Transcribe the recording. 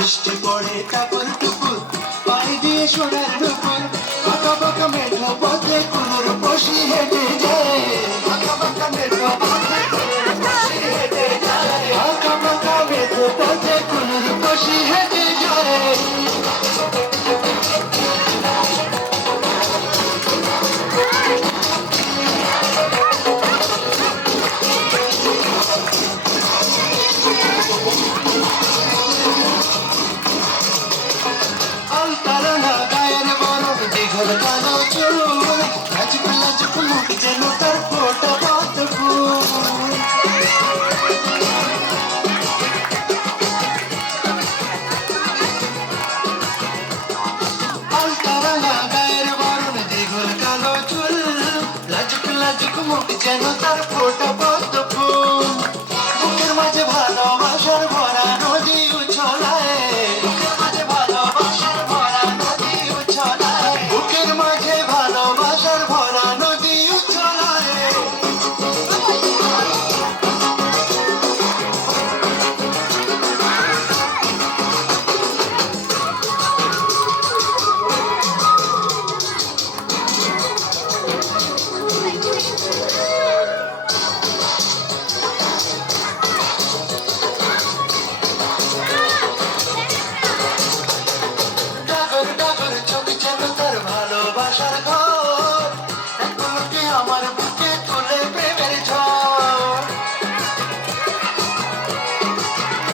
বৃষ্টি পড়ে টাপুর টুপুর পায়ে দিয়ে সোনার নুপুর বাঁকা বাঁকা মেঠো পথে কুনুর বসি হেঁটে যায় বাঁকা বাঁকা মেঠো পথে কুনুর বসি হেঁটে যায় বাঁকা বাঁকা মেঠো পথে কুনুর বসি হেঁটে যায় আলতারানা গায়ের বরফ দীঘল কালো চুল লাজুক লাজুক মুখ যেন তার ফোটা পদ্ম ফুল আলতারানা গায়ের বরফ দীঘল কালো চুল লাজুক লাজুক মুখ যেন তার ফোটা